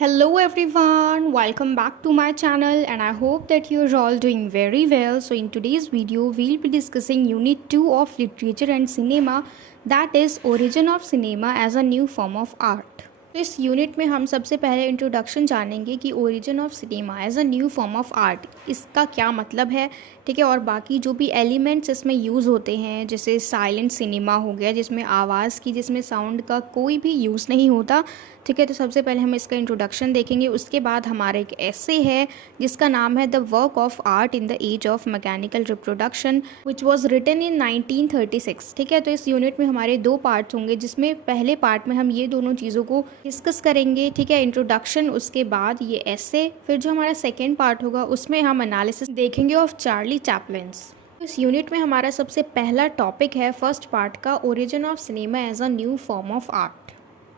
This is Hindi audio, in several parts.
Hello everyone, welcome back to my channel and I hope that you're all doing very well. So in today's video, we'll be discussing Unit 2 of Literature and Cinema, that is Origin of Cinema as a New Form of Art. तो इस यूनिट में हम सबसे पहले इंट्रोडक्शन जानेंगे कि origin of cinema as a new form of art इसका क्या मतलब है, ठीक है। और बाकी जो भी एलिमेंट्स इसमें यूज़ होते हैं, जैसे साइलेंट सिनेमा हो गया जिसमें आवाज़ की, जिसमें साउंड का कोई भी यूज़ नहीं होता, ठीक है। तो सबसे पहले हम इसका इंट्रोडक्शन देखेंगे। उसके बाद हमारा एक ऐसे है जिसका नाम है the work of art in the age of mechanical reproduction which was written in 1936, ठीक है। तो इस यूनिट में हमारे दो पार्ट्स होंगे, जिसमें पहले पार्ट में हम ये दोनों चीज़ों को डिस्कस करेंगे, ठीक है, इंट्रोडक्शन, उसके बाद ये ऐसे। फिर जो हमारा सेकेंड पार्ट होगा उसमें हम एनालिसिस देखेंगे ऑफ चार्ली चैपलिन्स। इस यूनिट में हमारा सबसे पहला टॉपिक है फर्स्ट पार्ट का, origin of cinema as a new form of art.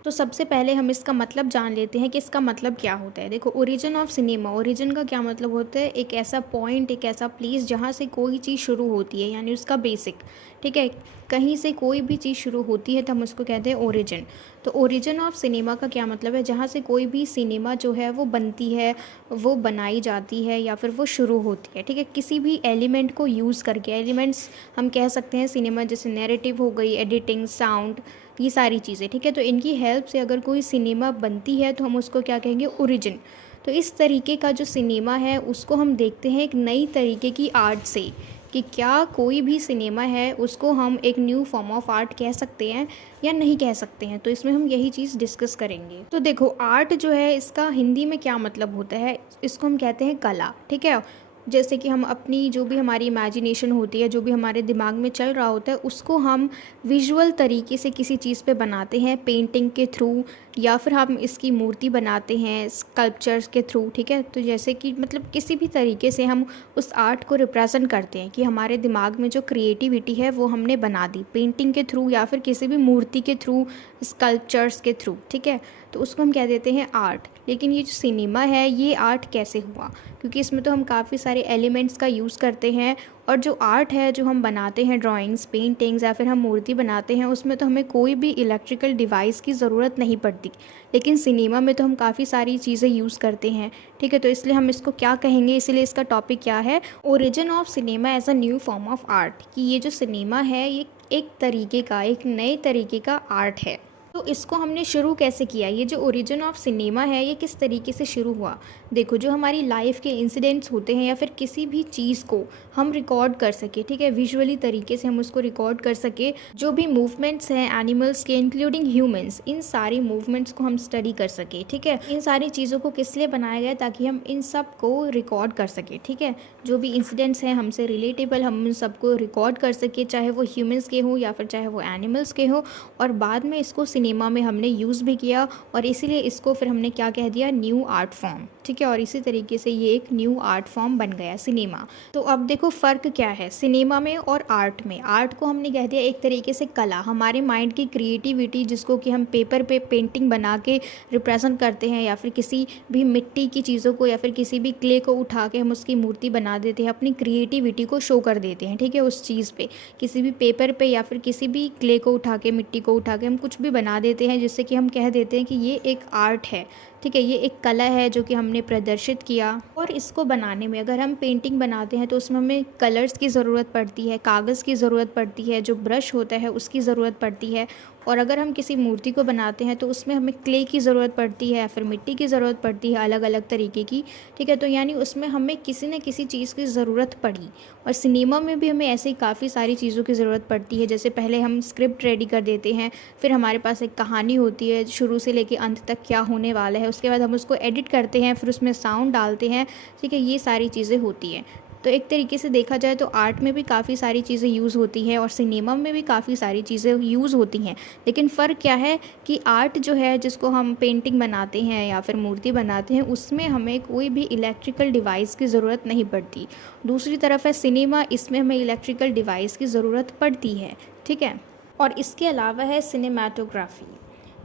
तो सबसे पहले हम इसका मतलब जान लेते हैं कि इसका मतलब क्या होता है। देखो, ओरिजिन ऑफ सिनेमा, ओरिजिन का क्या मतलब होता है, एक ऐसा पॉइंट, एक ऐसा प्लेस जहाँ से कोई चीज़ शुरू होती है, यानी उसका बेसिक, ठीक है। कहीं से कोई भी चीज़ शुरू होती है तो हम उसको कहते हैं ओरिजिन। तो ओरिजिन ऑफ सिनेमा का क्या मतलब है, जहाँ से कोई भी सिनेमा जो है वो बनती है, वो बनाई जाती है या फिर वो शुरू होती है, ठीक है, किसी भी एलिमेंट को यूज़ करके। एलिमेंट्स हम कह सकते हैं सिनेमा, जैसे नैरेटिव हो गई, एडिटिंग, साउंड, ये सारी चीज़ें, ठीक है। तो इनकी हेल्प से अगर कोई सिनेमा बनती है तो हम उसको क्या कहेंगे, ओरिजिन। तो इस तरीके का जो सिनेमा है उसको हम देखते हैं एक नई तरीके की आर्ट से, कि क्या कोई भी सिनेमा है उसको हम एक न्यू फॉर्म ऑफ आर्ट कह सकते हैं या नहीं कह सकते हैं। तो इसमें हम यही चीज़ डिस्कस करेंगे। तो देखो, आर्ट जो है इसका हिंदी में क्या मतलब होता है, इसको हम कहते हैं कला, ठीक है। जैसे कि हम अपनी जो भी हमारी इमेजिनेशन होती है, जो भी हमारे दिमाग में चल रहा होता है, उसको हम विजुअल तरीके से किसी चीज़ पे बनाते हैं, पेंटिंग के थ्रू, या फिर हम इसकी मूर्ति बनाते हैं स्कल्पचर्स के थ्रू, ठीक है। तो जैसे कि मतलब किसी भी तरीके से हम उस आर्ट को रिप्रेजेंट करते हैं कि हमारे दिमाग में जो क्रिएटिविटी है वो हमने बना दी पेंटिंग के थ्रू या फिर किसी भी मूर्ति के थ्रू, स्कल्पचर्स के थ्रू, ठीक है। तो उसको हम कह देते हैं आर्ट। लेकिन ये जो सिनेमा है ये आर्ट कैसे हुआ, क्योंकि इसमें तो हम काफ़ी सारे एलिमेंट्स का यूज़ करते हैं, और जो आर्ट है जो हम बनाते हैं, ड्राइंग्स, पेंटिंग्स या फिर हम मूर्ति बनाते हैं, उसमें तो हमें कोई भी इलेक्ट्रिकल डिवाइस की ज़रूरत नहीं पड़ती। लेकिन सिनेमा में तो हम काफ़ी सारी चीज़ें यूज़ करते हैं, ठीक है। तो इसलिए हम इसको क्या कहेंगे, इसलिए इसका टॉपिक क्या है, origin of cinema as a new form of art, कि ये जो सिनेमा है ये एक तरीके का, एक नए तरीके का आर्ट है। तो इसको हमने शुरू कैसे किया, ये जो ओरिजिन ऑफ सिनेमा है ये किस तरीके से शुरू हुआ। देखो, जो हमारी लाइफ के इंसिडेंट्स होते हैं या फिर किसी भी चीज़ को हम रिकॉर्ड कर सके, ठीक है, विजुअली तरीके से हम उसको रिकॉर्ड कर सके। जो भी मूवमेंट्स हैं एनिमल्स के इंक्लूडिंग ह्यूमंस, इन सारी मूवमेंट्स को हम स्टडी कर सके, ठीक है। इन सारी चीज़ों को किस लिए बनाया गया, ताकि हम इन सब को रिकॉर्ड कर सके, ठीक है। जो भी इंसिडेंट्स हैं हमसे रिलेटेबल, हम उन सबको रिकॉर्ड कर सके, चाहे वो ह्यूमंस के हों या फिर चाहे वो एनिमल्स के हों। और बाद में इसको सिनेमा में हमने यूज़ भी किया, और इसीलिए इसको फिर हमने क्या कह दिया, न्यू आर्ट फॉर्म, ठीक है। और इसी तरीके से ये एक न्यू आर्ट फॉर्म बन गया सिनेमा। तो अब देखो फ़र्क क्या है सिनेमा में और आर्ट में। आर्ट को हमने कह दिया एक तरीके से कला, हमारे माइंड की क्रिएटिविटी, जिसको कि हम पेपर पे पेंटिंग बना के रिप्रेजेंट करते हैं, या फिर किसी भी मिट्टी की चीज़ों को या फिर किसी भी क्ले को उठा के हम उसकी मूर्ति बना देते हैं, अपनी क्रिएटिविटी को शो कर देते हैं, ठीक है। उस चीज़ पे, किसी भी पेपर पे या फिर किसी भी क्ले को उठा के, मिट्टी को उठा के हम कुछ भी बना देते हैं, जिससे कि हम कह देते हैं कि ये एक आर्ट है, ठीक है, ये एक कला है जो कि हमने प्रदर्शित किया। और इसको बनाने में, अगर हम पेंटिंग बनाते हैं तो उसमें हमें कलर्स की ज़रूरत पड़ती है, कागज़ की ज़रूरत पड़ती है, जो ब्रश होता है उसकी ज़रूरत पड़ती है। और अगर हम किसी मूर्ति को बनाते हैं तो उसमें हमें क्ले की ज़रूरत पड़ती है या फिर मिट्टी की ज़रूरत पड़ती है, अलग अलग तरीके की, ठीक है। तो यानी उसमें हमें किसी न किसी चीज़ की ज़रूरत पड़ी। और सिनेमा में भी हमें ऐसे ही काफ़ी सारी चीज़ों की ज़रूरत पड़ती है। जैसे पहले हम स्क्रिप्ट रेडी कर देते हैं, फिर हमारे पास एक कहानी होती है, शुरू से लेकर अंत तक क्या होने वाला है, उसके बाद हम उसको एडिट करते हैं, फिर उसमें साउंड डालते हैं, ठीक है, ये सारी चीज़ें होती हैं। तो एक तरीके से देखा जाए तो आर्ट में भी काफ़ी सारी चीज़ें यूज़ होती हैं और सिनेमा में भी काफ़ी सारी चीज़ें यूज़ होती हैं। लेकिन फ़र्क क्या है कि आर्ट जो है, जिसको हम पेंटिंग बनाते हैं या फिर मूर्ति बनाते हैं, उसमें हमें कोई भी इलेक्ट्रिकल डिवाइस की ज़रूरत नहीं पड़ती। दूसरी तरफ है सिनेमा, इसमें हमें इलेक्ट्रिकल डिवाइस की ज़रूरत पड़ती है, ठीक है। और इसके अलावा है सिनेमाटोग्राफी।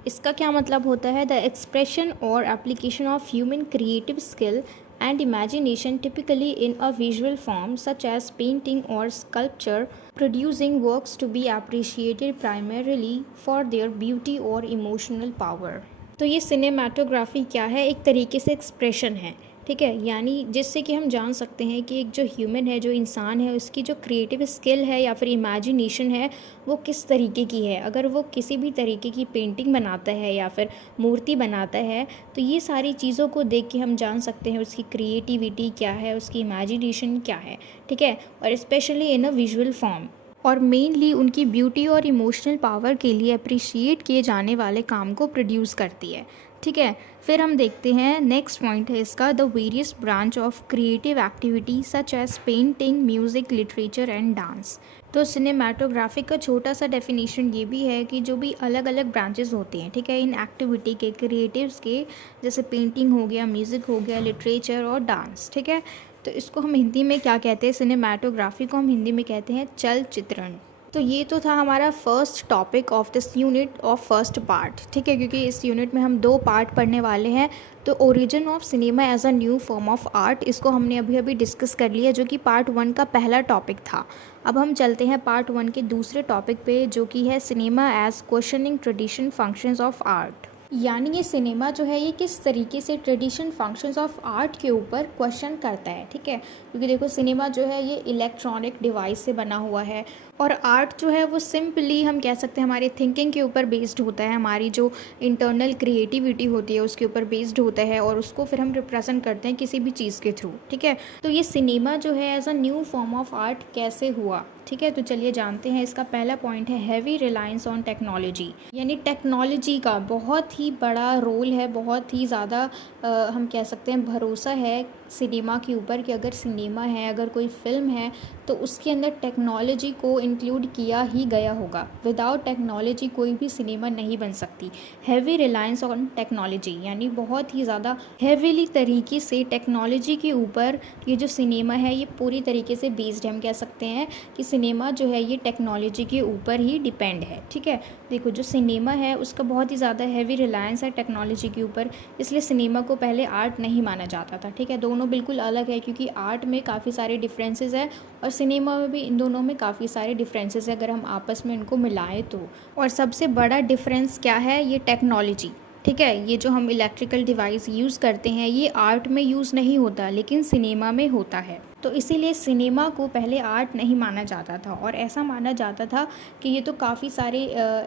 इसका क्या मतलब होता है, द एक्सप्रेशन और application of human creative skill and imagination, typically in a visual form such as painting or sculpture, producing works to be appreciated primarily for their beauty or emotional power. तो ये सिनेमाटोग्राफी क्या है, एक तरीके से एक्सप्रेशन है, ठीक है, यानी जिससे कि हम जान सकते हैं कि एक जो ह्यूमन है, जो इंसान है, उसकी जो क्रिएटिव स्किल है या फिर इमेजिनेशन है वो किस तरीके की है। अगर वो किसी भी तरीके की पेंटिंग बनाता है या फिर मूर्ति बनाता है तो ये सारी चीज़ों को देख के हम जान सकते हैं उसकी क्रिएटिविटी क्या है, उसकी इमेजिनेशन क्या है, ठीक है, और specially in a visual form. और मेनली उनकी ब्यूटी और इमोशनल पावर के लिए अप्रिशिएट किए जाने वाले काम को प्रोड्यूस करती है, ठीक है। फिर हम देखते हैं नेक्स्ट पॉइंट है इसका, the various branch of creative activity such as painting, music, literature and dance. तो सिनेमाटोग्राफी का छोटा सा डेफिनेशन ये भी है कि जो भी अलग अलग ब्रांचेस होते हैं, ठीक है, इन एक्टिविटी के, क्रिएटिव्स के, जैसे पेंटिंग हो गया, म्यूज़िक हो गया, लिटरेचर और डांस, ठीक है। तो इसको हम हिंदी में क्या कहते हैं, सिनेमाटोग्राफी को हम हिंदी में कहते हैं चलचित्रण। तो ये तो था हमारा first topic of this unit of first part, ठीक है, क्योंकि इस यूनिट में हम 2 पार्ट पढ़ने वाले हैं। तो origin of cinema as a new form of art, इसको हमने अभी अभी डिस्कस कर लिया, जो कि पार्ट 1 का पहला टॉपिक था। अब हम चलते हैं पार्ट 1 के दूसरे टॉपिक पे, जो कि है cinema as questioning tradition functions of art. यानी ये सिनेमा जो है ये किस तरीके से ट्रेडिशन फंक्शंस ऑफ आर्ट के ऊपर क्वेश्चन करता है, ठीक है, क्योंकि देखो सिनेमा जो है ये इलेक्ट्रॉनिक डिवाइस से बना हुआ है और आर्ट जो है वो सिंपली हम कह सकते हैं हमारी थिंकिंग के ऊपर बेस्ड होता है, हमारी जो इंटरनल क्रिएटिविटी होती है उसके ऊपर बेस्ड होता है और उसको फिर हम रिप्रेजेंट करते हैं किसी भी चीज़ के थ्रू, ठीक है। तो ये सिनेमा जो है as a new form of art कैसे हुआ, ठीक है, तो चलिए जानते हैं। इसका पहला पॉइंट है हैवी रिलायंस ऑन टेक्नोलॉजी, यानी टेक्नोलॉजी का बहुत ही बड़ा रोल है, बहुत ही ज़्यादा हम कह सकते हैं भरोसा है सिनेमा के ऊपर कि अगर सिनेमा है, अगर कोई फिल्म है तो उसके अंदर टेक्नोलॉजी को इंक्लूड किया ही गया होगा। विदाउट टेक्नोलॉजी कोई भी सिनेमा नहीं बन सकती। हैवी रिलायंस ऑन टेक्नोलॉजी यानी बहुत ही ज़्यादा हैवीली तरीके से टेक्नोलॉजी के ऊपर ये जो सिनेमा है ये पूरी तरीके से बेस्ड है। हम कह सकते हैं कि सिनेमा जो है ये टेक्नोलॉजी के ऊपर ही डिपेंड है, ठीक है। देखो जो सिनेमा है उसका बहुत ही ज़्यादा हैवी रिलायंस है टेक्नोलॉजी के ऊपर, इसलिए सिनेमा को पहले आर्ट नहीं माना जाता था, ठीक है। दोनों बिल्कुल अलग है क्योंकि आर्ट में काफ़ी सारे डिफरेंसेस है और सिनेमा में भी इन दोनों में काफ़ी सारे डिफरेंसेस है अगर हम आपस में इनको मिलाएं तो। और सबसे बड़ा डिफरेंस क्या है, ये टेक्नोलॉजी, ठीक है। ये जो हम इलेक्ट्रिकल डिवाइस यूज़ करते हैं ये आर्ट में यूज़ नहीं होता लेकिन सिनेमा में होता है। तो इसीलिए सिनेमा को पहले आर्ट नहीं माना जाता था और ऐसा माना जाता था कि ये तो काफ़ी सारे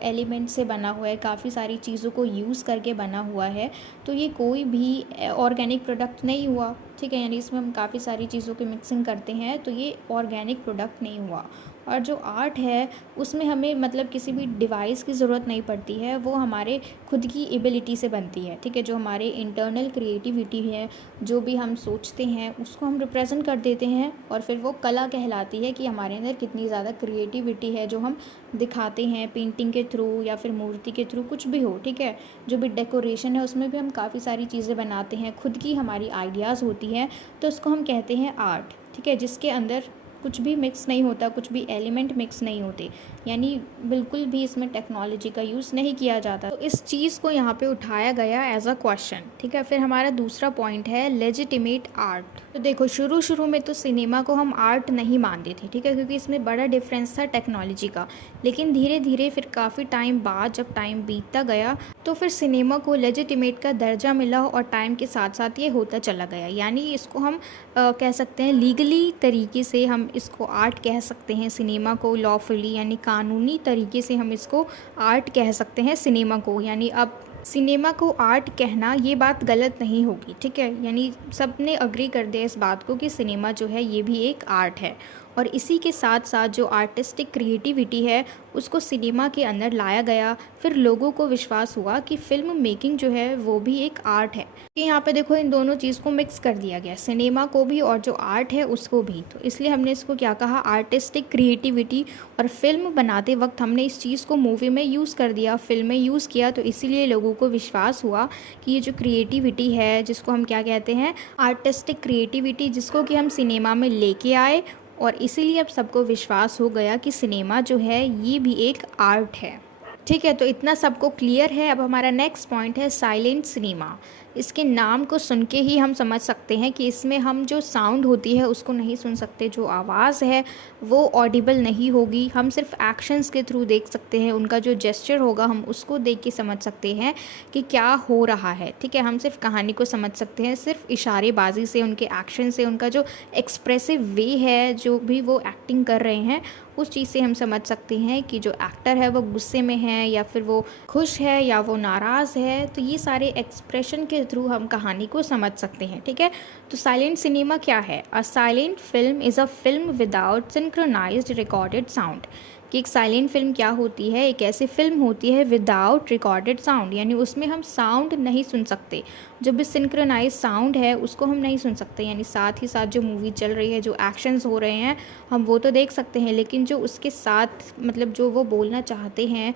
एलिमेंट से बना हुआ है, काफ़ी सारी चीज़ों को यूज़ करके बना हुआ है, तो ये कोई भी ऑर्गेनिक प्रोडक्ट नहीं हुआ, ठीक है। यानी इसमें हम काफ़ी सारी चीज़ों की मिक्सिंग करते हैं तो ये ऑर्गेनिक प्रोडक्ट नहीं हुआ। और जो आर्ट है उसमें हमें मतलब किसी भी डिवाइस की ज़रूरत नहीं पड़ती है, वो हमारे खुद की एबिलिटी से बनती है, ठीक है। जो हमारे इंटरनल क्रिएटिविटी है, जो भी हम सोचते हैं उसको हम रिप्रेजेंट कर देते हैं और फिर वो कला कहलाती है कि हमारे अंदर कितनी ज़्यादा क्रिएटिविटी है जो हम दिखाते हैं पेंटिंग के थ्रू या फिर मूर्ति के थ्रू, कुछ भी हो, ठीक है। जो भी डेकोरेशन है उसमें भी हम काफ़ी सारी चीज़ें बनाते हैं, खुद की हमारी आइडियाज़ होती हैं, तो उसको हम कहते हैं आर्ट, ठीक है, जिसके अंदर कुछ भी मिक्स नहीं होता, कुछ भी एलिमेंट मिक्स नहीं होते, यानी बिल्कुल भी इसमें टेक्नोलॉजी का यूज़ नहीं किया जाता। तो इस चीज़ को यहाँ पे उठाया गया एज अ क्वेश्चन, ठीक है। फिर हमारा दूसरा पॉइंट है लेजिटिमेट आर्ट। तो देखो शुरू में तो सिनेमा को हम आर्ट नहीं मानते थे, ठीक है, क्योंकि इसमें बड़ा डिफरेंस था टेक्नोलॉजी का। लेकिन धीरे धीरे फिर काफ़ी टाइम बाद जब टाइम बीतता गया तो फिर सिनेमा को लेजिटिमेट का दर्जा मिला और टाइम के साथ साथ ये होता चला गया। यानी इसको हम कह सकते हैं लीगली तरीके से हम इसको आर्ट कह सकते हैं सिनेमा को, लॉफुली यानी कानूनी तरीके से हम इसको आर्ट कह सकते हैं सिनेमा को। यानी अब सिनेमा को आर्ट कहना ये बात गलत नहीं होगी, ठीक है। यानी सब ने अग्री कर दिया इस बात को कि सिनेमा जो है ये भी एक आर्ट है और इसी के साथ साथ जो आर्टिस्टिक क्रिएटिविटी है उसको सिनेमा के अंदर लाया गया। फिर लोगों को विश्वास हुआ कि फिल्म मेकिंग जो है वो भी एक आर्ट है। कि यहाँ पे देखो इन दोनों चीज़ को मिक्स कर दिया गया, सिनेमा को भी और जो आर्ट है उसको भी। तो इसलिए हमने इसको क्या कहा, आर्टिस्टिक क्रिएटिविटी। और फिल्म बनाते वक्त हमने इस चीज़ को मूवी में यूज़ कर दिया, फिल्म में यूज़ किया, तो इसीलिए लोगों को विश्वास हुआ कि ये जो क्रिएटिविटी है जिसको हम क्या कहते हैं आर्टिस्टिक क्रिएटिविटी, जिसको कि हम सिनेमा में लेके आए और इसीलिए अब सबको विश्वास हो गया कि सिनेमा जो है ये भी एक आर्ट है, ठीक है। तो इतना सबको क्लियर है। अब हमारा नेक्स्ट पॉइंट है साइलेंट सिनेमा। इसके नाम को सुन के ही हम समझ सकते हैं कि इसमें हम जो साउंड होती है उसको नहीं सुन सकते, जो आवाज़ है वो ऑडिबल नहीं होगी। हम सिर्फ एक्शंस के थ्रू देख सकते हैं, उनका जो जेस्चर होगा हम उसको देख के समझ सकते हैं कि क्या हो रहा है, ठीक है। हम सिर्फ कहानी को समझ सकते हैं सिर्फ इशारेबाजी से, उनके एक्शन से, उनका जो एक्सप्रेसिव वे है, जो भी वो एक्टिंग कर रहे हैं उस चीज़ से हम समझ सकते हैं कि जो एक्टर है वो गुस्से में है या फिर वो खुश है या वो नाराज़ है। तो ये सारे एक्सप्रेशन के थ्रू हम कहानी को समझ सकते हैं, ठीक है। तो साइलेंट सिनेमा क्या है? A silent film is a film without synchronised recorded sound. कि एक साइलेंट फिल्म क्या होती है? एक ऐसी फिल्म होती है विदाउट रिकॉर्डेड साउंड, यानी उसमें हम साउंड नहीं सुन सकते। जो भी सिंक्रोनाइज साउंड है उसको हम नहीं सुन सकते, यानी साथ ही साथ जो मूवी चल रही है, जो एक्शंस हो रहे हैं हम वो तो देख सकते हैं, लेकिन जो उसके साथ मतलब जो वो बोलना चाहते हैं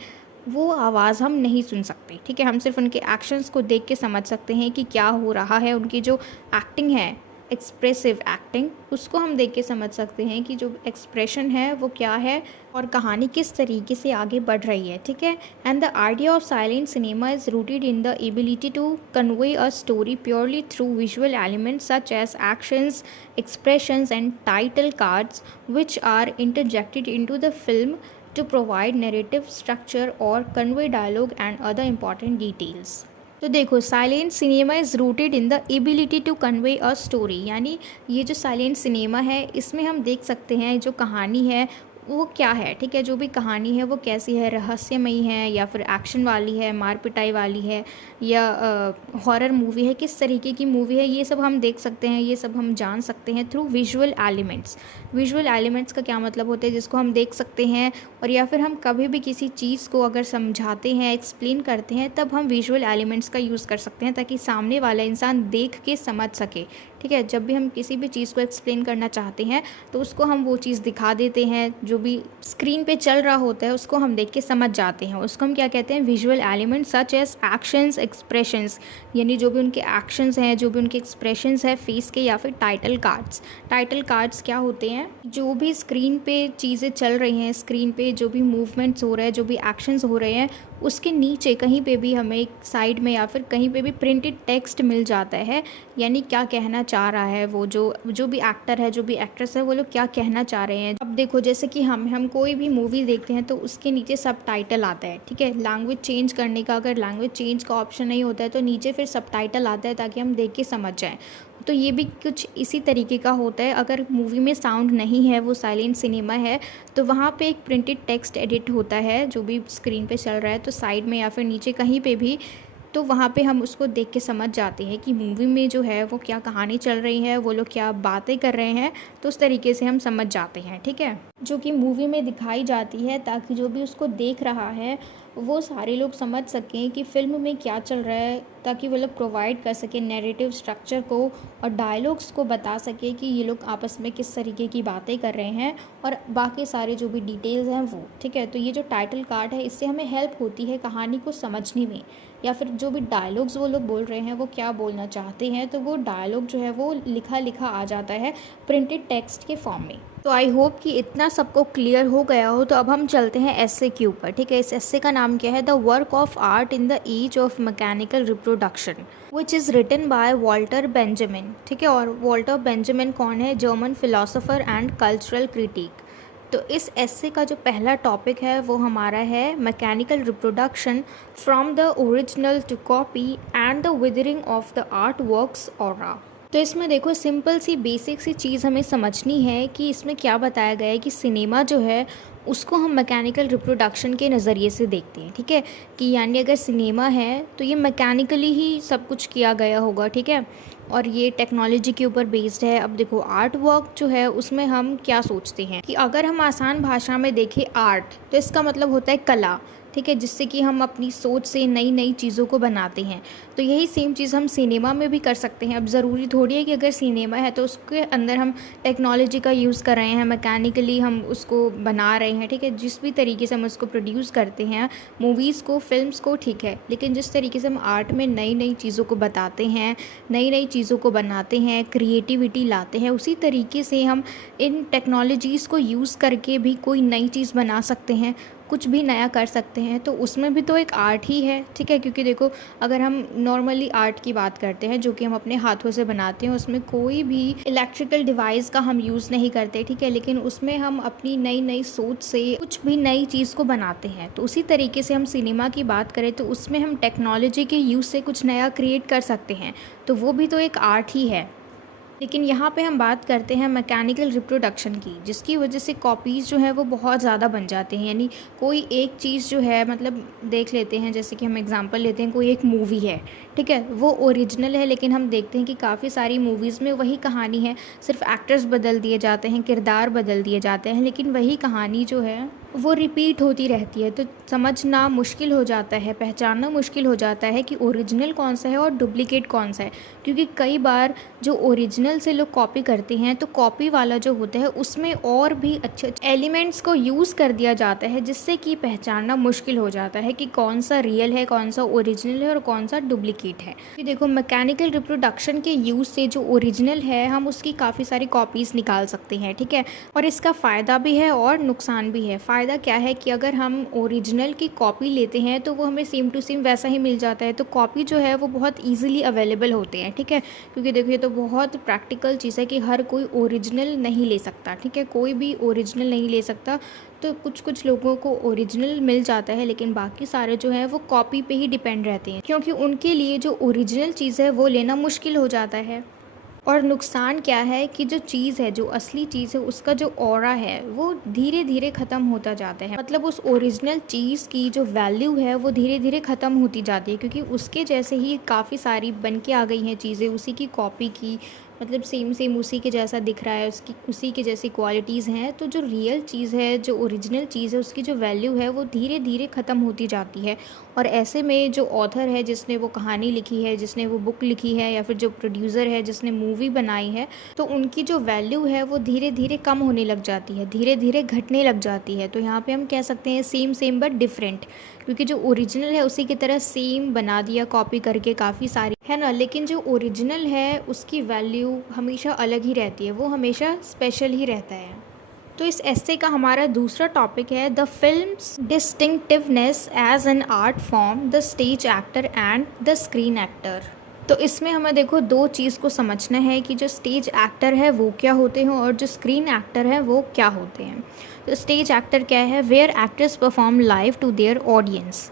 वो आवाज़ हम नहीं सुन सकते, ठीक है। हम सिर्फ उनके एक्शंस को देख के समझ सकते हैं कि क्या हो रहा है। उनकी जो एक्टिंग है, एक्सप्रेसिव एक्टिंग, उसको हम देख के समझ सकते हैं कि जो एक्सप्रेशन है वो क्या है और कहानी किस तरीके से आगे बढ़ रही है, ठीक है। And the idea of silent cinema is rooted in the ability to convey a story purely through visual elements such as actions, expressions and title cards which are interjected into the film to provide narrative structure or convey dialogue and other important details। तो देखो, silent cinema is rooted in the ability to convey a story, यानी ये जो साइलेंट सिनेमा है इसमें हम देख सकते हैं जो कहानी है वो क्या है, ठीक है। जो भी कहानी है वो कैसी है, रहस्यमयी है या फिर एक्शन वाली है, मार पिटाई वाली है या हॉरर मूवी है, किस तरीके की मूवी है, ये सब हम देख सकते हैं, ये सब हम जान सकते हैं through visual elements. Visual elements का क्या मतलब होता है? जिसको हम देख सकते हैं, और या फिर हम कभी भी किसी चीज़ को अगर समझाते हैं, एक्सप्लेन करते हैं, तब हम विजुअल एलिमेंट्स का यूज़ कर सकते हैं ताकि सामने वाला इंसान देख के समझ सके, ठीक है। जब भी हम किसी भी चीज़ को एक्सप्लेन करना चाहते हैं तो उसको हम वो चीज़ दिखा देते हैं, जो भी स्क्रीन पे चल रहा होता है उसको हम देख के समझ जाते हैं। उसको हम क्या कहते हैं? Visual elements such as actions, expressions, यानी जो भी उनके एक्शंस हैं, जो भी उनके एक्सप्रेशंस हैं फेस के, या फिर टाइटल कार्ड्स। टाइटल कार्ड्स क्या होते हैं? जो भी स्क्रीन पे चीज़ें चल रही हैं, स्क्रीन पे जो भी मूवमेंट्स हो रहे हैं, जो भी एक्शंस हो रहे हैं, उसके नीचे कहीं पे भी हमें एक साइड में या फिर कहीं पे भी प्रिंटेड टेक्स्ट मिल जाता है, यानी क्या कहना चाह रहा है वो जो भी एक्टर है, जो भी एक्ट्रेस है, वो लोग क्या कहना चाह रहे हैं। अब देखो, जैसे कि हम कोई भी मूवी देखते हैं तो उसके नीचे सब टाइटल आता है, ठीक है। लैंग्वेज चेंज करने का अगर लैंग्वेज चेंज का ऑप्शन नहीं होता है तो नीचे फिर सब टाइटल आता है ताकि हम देख के समझ जाएँ। तो ये भी कुछ इसी तरीके का होता है। अगर मूवी में साउंड नहीं है, वो साइलेंट सिनेमा है, तो वहाँ पे एक प्रिंटेड टेक्स्ट एडिट होता है जो भी स्क्रीन पे चल रहा है, तो साइड में या फिर नीचे कहीं पे भी, तो वहाँ पे हम उसको देख के समझ जाते हैं कि मूवी में जो है वो क्या कहानी चल रही है, वो लोग क्या बातें कर रहे हैं, तो उस तरीके से हम समझ जाते हैं, ठीक है। जो कि मूवी में दिखाई जाती है ताकि जो भी उसको देख रहा है वो सारे लोग समझ सकें कि फ़िल्म में क्या चल रहा है, ताकि वो लोग प्रोवाइड कर सकें नैरेटिव स्ट्रक्चर को और डायलॉग्स को बता सके कि ये लोग आपस में किस तरीके की बातें कर रहे हैं और बाकी सारे जो भी डिटेल्स हैं वो, ठीक है। तो ये जो टाइटल कार्ड है इससे हमें हेल्प होती है कहानी को समझने में, या फिर जो भी डायलॉग्स वो लोग बोल रहे हैं वो क्या बोलना चाहते हैं, तो वो डायलॉग जो है वो लिखा आ जाता है प्रिंटेड टेक्स्ट के फॉर्म में। तो आई होप कि इतना सबको क्लियर हो गया हो। तो अब हम चलते हैं एस्से के ऊपर, ठीक है। इस एस्से का नाम क्या है? The work of art in the age of mechanical reproduction, which is written by Walter Benjamin, ठीक है। और वॉल्टर बेंजामिन कौन है? German philosopher and cultural critic. तो इस एस्से का जो पहला टॉपिक है वो हमारा है mechanical reproduction from the original to copy and the withering of the art work's aura. तो इसमें देखो, सिंपल सी बेसिक सी चीज़ हमें समझनी है कि इसमें क्या बताया गया है कि सिनेमा जो है उसको हम मैकेनिकल रिप्रोडक्शन के नज़रिए से देखते हैं, ठीक है। कि यानी अगर सिनेमा है तो ये मैकेनिकली ही सब कुछ किया गया होगा, ठीक है, और ये टेक्नोलॉजी के ऊपर बेस्ड है। अब देखो, आर्ट वर्क जो है उसमें हम क्या सोचते हैं कि अगर हम आसान भाषा में देखें आर्ट, तो इसका मतलब होता है कला, ठीक है, जिससे कि हम अपनी सोच से नई नई चीज़ों को बनाते हैं। तो यही सेम चीज़ हम सिनेमा में भी कर सकते हैं। अब ज़रूरी थोड़ी है कि अगर सिनेमा है तो उसके अंदर हम टेक्नोलॉजी का यूज़ कर रहे हैं, मैकेनिकली हम उसको बना रहे हैं, ठीक है। जिस भी तरीके से हम उसको प्रोड्यूस करते हैं, मूवीज़ को, फिल्म्स को, ठीक है, लेकिन जिस तरीके से हम आर्ट में नई नई चीज़ों को बताते हैं, नई नई चीज़ों को बनाते हैं, क्रिएटिविटी लाते हैं, उसी तरीके से हम इन टेक्नोलॉजीज़ को यूज़ करके भी कोई नई चीज़ बना सकते हैं। कुछ भी नया कर सकते हैं, तो उसमें भी तो एक आर्ट ही है, ठीक है। क्योंकि देखो, अगर हम नॉर्मली आर्ट की बात करते हैं जो कि हम अपने हाथों से बनाते हैं, उसमें कोई भी इलेक्ट्रिकल डिवाइस का हम यूज़ नहीं करते, ठीक है, लेकिन उसमें हम अपनी नई नई सोच से कुछ भी नई चीज़ को बनाते हैं। तो उसी तरीके से हम सिनेमा की बात करें तो उसमें हम टेक्नोलॉजी के यूज़ से कुछ नया क्रिएट कर सकते हैं, तो वो भी तो एक आर्ट ही है। लेकिन यहाँ पे हम बात करते हैं मैकेनिकल रिप्रोडक्शन की, जिसकी वजह से कॉपीज़ जो है वो बहुत ज़्यादा बन जाते हैं। यानी कोई एक चीज़ जो है, मतलब देख लेते हैं, जैसे कि हम एग्जांपल लेते हैं, कोई एक मूवी है, ठीक है, वो ओरिजिनल है, लेकिन हम देखते हैं कि काफ़ी सारी मूवीज़ में वही कहानी है, सिर्फ एक्टर्स बदल दिए जाते हैं, किरदार बदल दिए जाते हैं, लेकिन वही कहानी जो है वो रिपीट होती रहती है। तो समझना मुश्किल हो जाता है, पहचानना मुश्किल हो जाता है कि ओरिजिनल कौन सा है और डुप्लीकेट कौन सा है। क्योंकि कई बार जो ओरिजिनल से लोग कॉपी करते हैं, तो कॉपी वाला जो होता है उसमें और भी अच्छे अच्छे एलिमेंट्स को यूज़ कर दिया जाता है, जिससे कि पहचानना मुश्किल हो जाता है कि कौन सा रियल है, कौन सा ओरिजिनल है और कौन सा डुप्लीकेट है। क्योंकि देखो, मैकेनिकल रिप्रोडक्शन के यूज़ से जो ओरिजिनल है, हम उसकी काफ़ी सारी कॉपीज़ निकाल सकते हैं, ठीक है। और इसका फ़ायदा भी है और नुकसान भी है। फ़ायदा क्या है कि अगर हम ओरिजिनल की कॉपी लेते हैं तो वो हमें सेम टू सेम वैसा ही मिल जाता है। तो कॉपी जो है वो बहुत ईजिली अवेलेबल होते हैं, ठीक है। क्योंकि देखिए, तो बहुत प्रैक्टिकल चीज़ है कि हर कोई ओरिजिनल नहीं ले सकता, ठीक है, कोई भी ओरिजिनल नहीं ले सकता। तो कुछ कुछ लोगों को ओरिजिनल मिल जाता है, लेकिन बाकी सारे जो हैं वो कॉपी पे ही डिपेंड रहते हैं, क्योंकि उनके लिए जो ओरिजिनल चीज़ है वो लेना मुश्किल हो जाता है। और नुकसान क्या है कि जो चीज़ है, जो असली चीज़ है, उसका जो ऑरा है वो धीरे धीरे ख़त्म होता जाता है। मतलब उस ओरिजिनल चीज़ की जो वैल्यू है वो धीरे धीरे ख़त्म होती जाती है, क्योंकि उसके जैसे ही काफ़ी सारी बन के आ गई हैं चीज़ें, उसी की कॉपी की, मतलब सेम सेम उसी के जैसा दिख रहा है, उसकी उसी के जैसी क्वालिटीज़ हैं। तो जो रियल चीज़ है, जो ओरिजिनल चीज़ है, उसकी जो वैल्यू है वो धीरे धीरे ख़त्म होती जाती है। और ऐसे में जो ऑथर है, जिसने वो कहानी लिखी है, जिसने वो बुक लिखी है, या फिर जो प्रोड्यूसर है जिसने मूवी बनाई है, तो उनकी जो वैल्यू है वो धीरे धीरे कम होने लग जाती है, धीरे धीरे घटने लग जाती है। तो यहाँ पे हम कह सकते हैं सेम सेम बट डिफरेंट, क्योंकि जो ओरिजिनल है उसी की तरह सेम बना दिया कॉपी करके काफ़ी सारी, है ना। लेकिन जो ओरिजिनल है उसकी वैल्यू हमेशा अलग ही रहती है, वो हमेशा स्पेशल ही रहता है। तो इस एस्से का हमारा दूसरा टॉपिक है the film's distinctiveness as an art form, the stage actor and the screen actor. तो इसमें हमें देखो दो चीज़ को समझना है कि जो स्टेज एक्टर है वो क्या होते हैं और जो स्क्रीन एक्टर है वो क्या होते हैं। तो स्टेज एक्टर क्या है? Where actors perform live to their audience.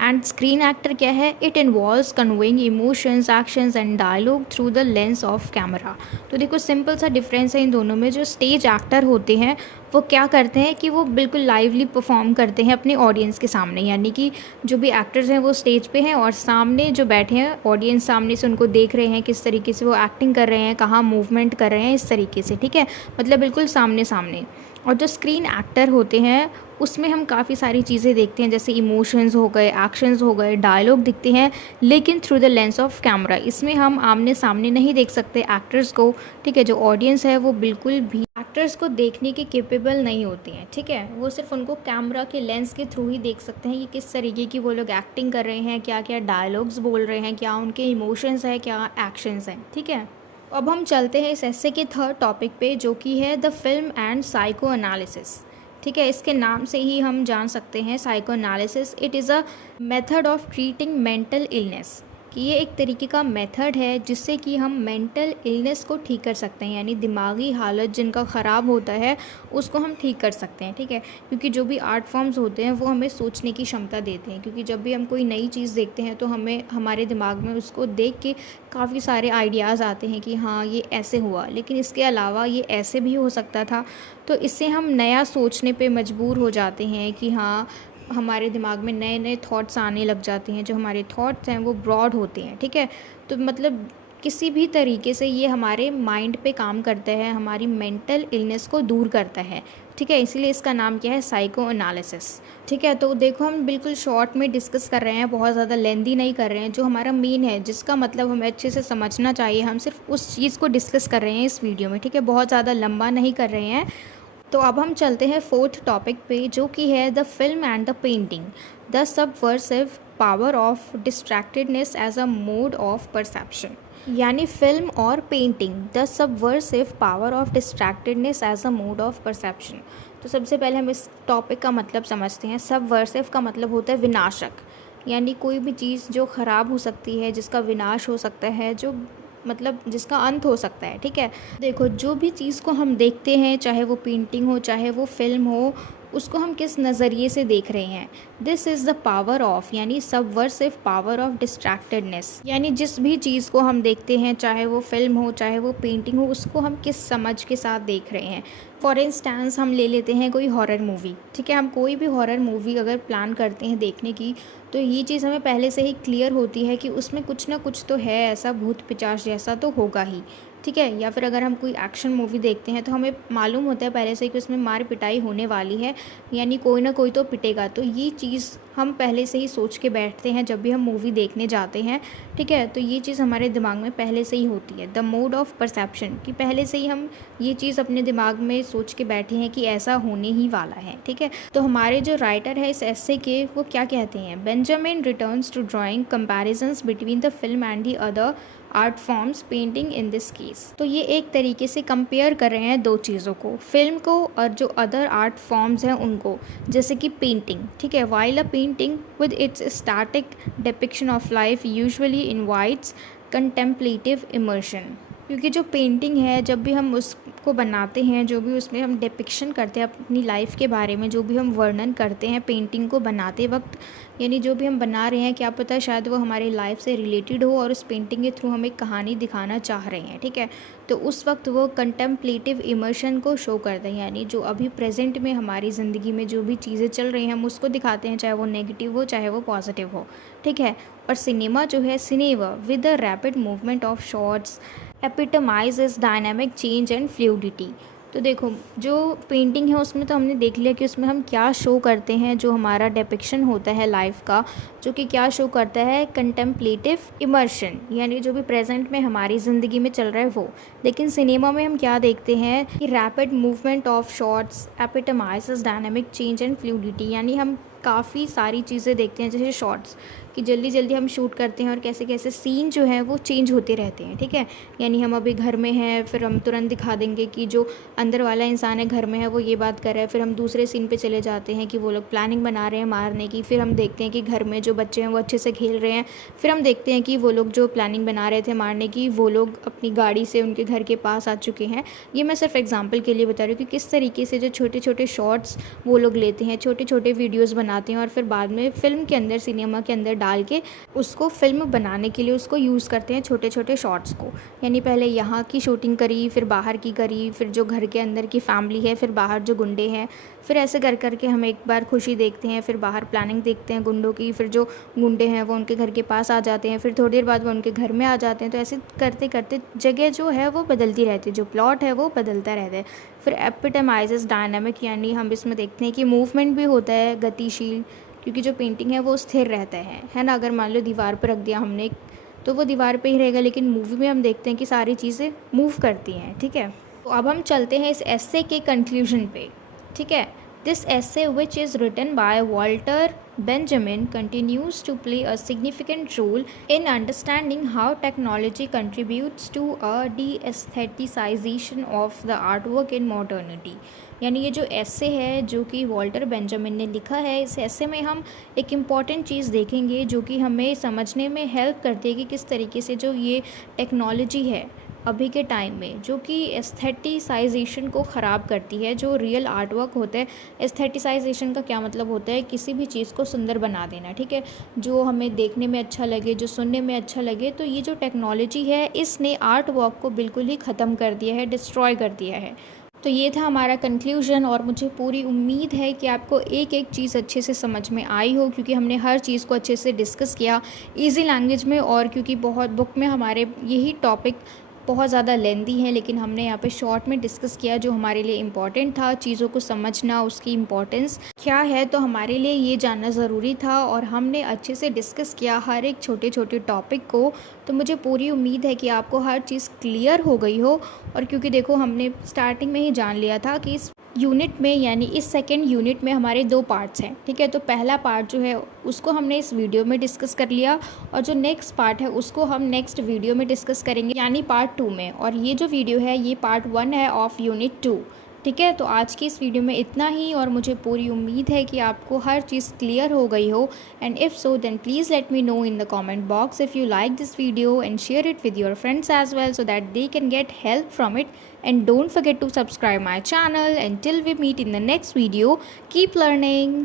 And screen actor क्या है? It involves conveying emotions, actions and dialogue through the lens of camera. तो देखो सिंपल सा डिफरेंस है इन दोनों में। जो स्टेज एक्टर होते हैं वो क्या करते हैं कि वो बिल्कुल लाइवली परफॉर्म करते हैं अपने ऑडियंस के सामने, यानी कि जो भी एक्टर्स हैं वो स्टेज पे हैं और सामने जो बैठे हैं ऑडियंस सामने से उनको देख रहे हैं, किस तरीके से वो एक्टिंग कर रहे हैं, कहाँ मूवमेंट कर रहे हैं, इस तरीके से, ठीक है, मतलब बिल्कुल सामने सामने। और जो स्क्रीन एक्टर होते हैं उसमें हम काफ़ी सारी चीज़ें देखते हैं, जैसे इमोशंस हो गए, एक्शंस हो गए, डायलॉग दिखते हैं, लेकिन through the lens of camera. इसमें हम आमने सामने नहीं देख सकते एक्टर्स को, ठीक है। जो ऑडियंस है वो बिल्कुल भी एक्टर्स को देखने के केपेबल नहीं होते हैं, ठीक है। वो सिर्फ उनको कैमरा के लेंस के थ्रू ही देख सकते हैं कि किस तरीके की वो लोग एक्टिंग कर रहे हैं, क्या क्या डायलॉग्स बोल रहे हैं, क्या उनके इमोशंस हैं, क्या एक्शंस हैं, ठीक है। अब हम चलते हैं इस एस्से के थर्ड टॉपिक पे, जो कि है the film and psycho analysis, ठीक है। इसके नाम से ही हम जान सकते हैं psycho analysis, it is a method of treating mental illness, कि ये एक तरीके का मेथड है जिससे कि हम मेंटल इलनेस को ठीक कर सकते हैं, यानी दिमागी हालत जिनका ख़राब होता है उसको हम ठीक कर सकते हैं, ठीक है। क्योंकि जो भी आर्ट फॉर्म्स होते हैं वो हमें सोचने की क्षमता देते हैं, क्योंकि जब भी हम कोई नई चीज़ देखते हैं तो हमें हमारे दिमाग में उसको देख के काफ़ी सारे आइडियाज़ आते हैं कि हाँ ये ऐसे हुआ, लेकिन इसके अलावा ये ऐसे भी हो सकता था। तो इससे हम नया सोचने पे मजबूर हो जाते हैं कि हाँ, हमारे दिमाग में नए नए थॉट्स आने लग जाते हैं। जो हमारे थॉट्स हैं वो ब्रॉड होते हैं, ठीक है। तो मतलब किसी भी तरीके से ये हमारे माइंड पे काम करता है, हमारी मेंटल इलनेस को दूर करता है, ठीक है। इसीलिए इसका नाम क्या है? साइको एनालिसिस, ठीक है। तो देखो हम बिल्कुल शॉर्ट में डिस्कस कर रहे हैं, बहुत ज़्यादा लेंदी नहीं कर रहे हैं। जो हमारा मेन है, जिसका मतलब हमें अच्छे से समझना चाहिए, हम सिर्फ उस चीज़ को डिस्कस कर रहे हैं इस वीडियो में, ठीक है। बहुत ज़्यादा लंबा नहीं कर रहे हैं। तो अब हम चलते हैं फोर्थ टॉपिक पे, जो कि है the film and the painting, the subversive power of distractedness as a mode of perception. यानी फिल्म और painting, the subversive power of distractedness as a mode of perception. तो सबसे पहले हम इस टॉपिक का मतलब समझते हैं। सबवर्सिव का मतलब होता है विनाशक, यानी कोई भी चीज़ जो ख़राब हो सकती है, जिसका विनाश हो सकता है, जो मतलब जिसका अंत हो सकता है। ठीक है, देखो जो भी चीज़ को हम देखते हैं, चाहे वो पेंटिंग हो, चाहे वो फिल्म हो, उसको हम किस नज़रिए से देख रहे हैं। This is the power of, यानी सबवर्सिव पावर ऑफ डिस्ट्रैक्टेडनेस, यानी जिस भी चीज़ को हम देखते हैं, चाहे वो फिल्म हो, चाहे वो पेंटिंग हो, उसको हम किस समझ के साथ देख रहे हैं। फॉर इंस्टेंस हम ले लेते हैं कोई हॉरर मूवी। ठीक है, हम कोई भी हॉरर मूवी अगर प्लान करते हैं देखने की, तो ये चीज़ हमें पहले से ही क्लियर होती है कि उसमें कुछ ना कुछ तो है, ऐसा भूत पिचास जैसा तो होगा ही। ठीक है, या फिर अगर हम कोई एक्शन मूवी देखते हैं तो हमें मालूम होता है पहले से कि उसमें मार पिटाई होने वाली है, यानी कोई ना कोई तो पिटेगा। तो ये चीज़ हम पहले से ही सोच के बैठते हैं जब भी हम मूवी देखने जाते हैं। ठीक है, तो ये चीज़ हमारे दिमाग में पहले से ही होती है। द मोड ऑफ परसेप्शन, कि पहले से ही हम ये चीज़ अपने दिमाग में सोच के बैठे हैं कि ऐसा होने ही वाला है। ठीक है, तो हमारे जो राइटर है इस एस्से के, वो क्या कहते हैं? Benjamin returns to drawing comparisons between the film and the other art forms, painting in this case. तो ये एक तरीके से कंपेयर कर रहे हैं दो चीज़ों को, फिल्म को और जो अदर आर्ट फॉर्म्स हैं उनको, जैसे कि पेंटिंग। ठीक है, while a painting with its static depiction of life usually invites contemplative immersion, क्योंकि जो पेंटिंग है, जब भी हम उसको बनाते हैं, जो भी उसमें हम डिपिक्शन करते हैं अपनी लाइफ के बारे में, जो भी हम वर्णन करते हैं पेंटिंग को बनाते वक्त, यानी जो भी हम बना रहे हैं, क्या पता शायद वो हमारी लाइफ से रिलेटेड हो और उस पेंटिंग के थ्रू हम एक कहानी दिखाना चाह रहे हैं। ठीक है, तो उस वक्त वो कंटेम्पलेटिव इमर्शन को शो करते हैं, यानी जो अभी प्रेजेंट में हमारी ज़िंदगी में जो भी चीज़ें चल रही हैं हम उसको दिखाते हैं, चाहे वो नेगेटिव हो चाहे वो पॉजिटिव हो। ठीक है, और सिनेमा जो है, cinema with the rapid movement of shots epitomizes dynamic change and fluidity. तो देखो जो पेंटिंग है उसमें तो हमने देख लिया कि उसमें हम क्या शो करते हैं, जो हमारा डिपिक्शन होता है लाइफ का, जो कि क्या शो करता है, कंटेम्पलेटिव इमर्शन, यानी जो भी प्रेजेंट में हमारी ज़िंदगी में चल रहा है वो। लेकिन सिनेमा में हम क्या देखते हैं कि rapid movement of shots epitomizes dynamic change and fluidity, यानी हम काफ़ी सारी चीज़ें देखते हैं, जैसे शॉट्स कि जल्दी जल्दी हम शूट करते हैं और कैसे कैसे सीन जो है वो चेंज होते रहते हैं। ठीक है, यानी हम अभी घर में हैं, फिर हम तुरंत दिखा देंगे कि जो अंदर वाला इंसान है घर में है वो ये बात कर रहा है, फिर हम दूसरे सीन पे चले जाते हैं कि वो लोग प्लानिंग बना रहे हैं मारने की, फिर हम देखते हैं कि घर में जो बच्चे हैं वो अच्छे से खेल रहे हैं, फिर हम देखते हैं कि वो लोग जो प्लानिंग बना रहे थे मारने की, वो लोग अपनी गाड़ी से उनके घर के पास आ चुके हैं। ये मैं सिर्फ एग्जाम्पल के लिए बता रही हूँ कि किस तरीके से जो छोटे छोटे शॉर्ट्स वो लोग लेते हैं, छोटे छोटे वीडियोज़ बनाते हैं और फिर बाद में फिल्म के अंदर, सिनेमा के अंदर डाल के उसको फिल्म बनाने के लिए उसको यूज़ करते हैं, छोटे छोटे शॉट्स को। यानी पहले यहाँ की शूटिंग करी, फिर बाहर की करी, फिर जो घर के अंदर की फैमिली है, फिर बाहर जो गुंडे हैं, फिर ऐसे कर करके हम एक बार खुशी देखते हैं, फिर बाहर प्लानिंग देखते हैं गुंडों की, फिर जो गुंडे हैं वो उनके घर के पास आ जाते हैं, फिर थोड़ी देर बाद वो उनके घर में आ जाते हैं। तो ऐसे करते करते जगह जो है वो बदलती रहती है, जो प्लॉट है वो बदलता रहता है। फिर एपिटमाइजेस डायनामिक, यानी हम इसमें देखते हैं कि मूवमेंट भी होता है गतिशील, क्योंकि जो पेंटिंग है वो स्थिर रहता है ना। अगर मान लो दीवार पर रख दिया हमने तो वो दीवार पे ही रहेगा, लेकिन मूवी में हम देखते हैं कि सारी चीज़ें मूव करती हैं। ठीक है, तो अब हम चलते हैं इस एस्से के कंक्लूजन पे। ठीक है, this essay which is written by Walter Benjamin continues to play a significant role in understanding how technology contributes to a de-aestheticization of the artwork in modernity। यानी ये जो एस्से है जो कि वॉल्टर बेंजामिन ने लिखा है, इस एस्से में हम एक इम्पॉर्टेंट चीज़ देखेंगे जो कि हमें समझने में हेल्प करती है कि किस तरीके से जो ये टेक्नोलॉजी है अभी के टाइम में, जो कि एस्थेटिसाइजेशन को ख़राब करती है, जो रियल आर्ट वर्क होता है। एस्थेटिसाइजेशन का क्या मतलब होता है? किसी भी चीज़ को सुंदर बना देना। ठीक है, जो हमें देखने में अच्छा लगे, जो सुनने में अच्छा लगे। तो ये जो टेक्नोलॉजी है इसने आर्ट वर्क को बिल्कुल ही ख़त्म कर दिया है, डिस्ट्रॉय कर दिया है। तो ये था हमारा कंक्लूजन, और मुझे पूरी उम्मीद है कि आपको एक एक चीज़ अच्छे से समझ में आई हो, क्योंकि हमने हर चीज़ को अच्छे से डिस्कस किया ईजी लैंग्वेज में। और क्योंकि बहुत बुक में हमारे यही टॉपिक बहुत ज़्यादा लेंदी है, लेकिन हमने यहाँ पे शॉर्ट में डिस्कस किया जो हमारे लिए इम्पॉर्टेंट था। चीज़ों को समझना, उसकी इम्पोर्टेंस क्या है, तो हमारे लिए ये जानना ज़रूरी था, और हमने अच्छे से डिस्कस किया हर एक छोटे छोटे टॉपिक को। तो मुझे पूरी उम्मीद है कि आपको हर चीज़ क्लियर हो गई हो। और क्योंकि देखो हमने स्टार्टिंग में ही जान लिया था कि इस यूनिट में, यानी इस सेकेंड यूनिट में हमारे 2 पार्ट्स हैं। ठीक है, तो पहला पार्ट जो है उसको हमने इस वीडियो में डिस्कस कर लिया, और जो नेक्स्ट पार्ट है उसको हम नेक्स्ट वीडियो में डिस्कस करेंगे, यानी पार्ट 2 में। और ये जो वीडियो है ये पार्ट 1 है ऑफ यूनिट 2। ठीक है, तो आज की इस वीडियो में इतना ही और मुझे पूरी उम्मीद है कि आपको हर चीज़ क्लियर हो गई हो। And if so then please let me know in the comment box if you like this video and share it with your friends as well so that they can get help from it. And don't forget to subscribe my channel. Until we meet in the next video, keep learning.